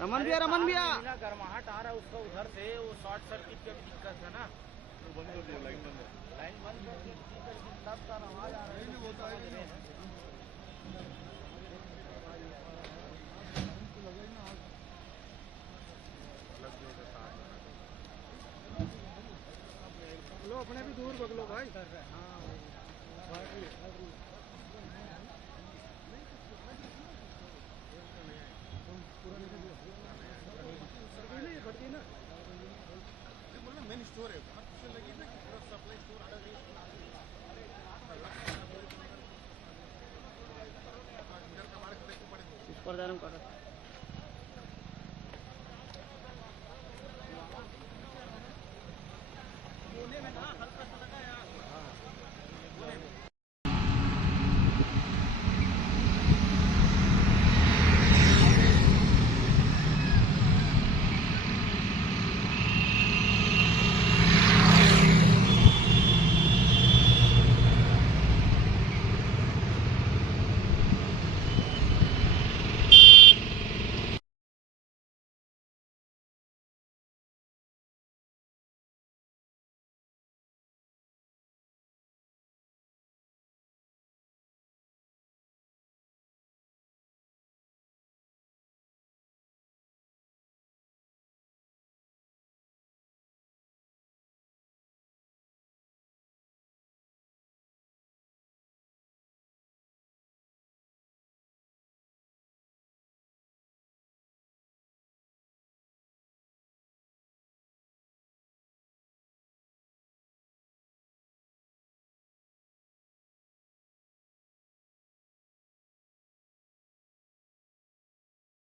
रमन भैया गर्माहट आ रहा है उसका उधर से, वो शॉर्ट सर्किट का भी दिक्कत है ना। तो बंद कर दिया, लाइन बंद है। लाइन बंद कर दी, तब का आवाज आ रहा है। लो अपने भी दूर बगलो भाई। मेन स्टोर है, लगी ना कि पूरा सप्लाई स्टोर अलग इस पर जाना पड़ा।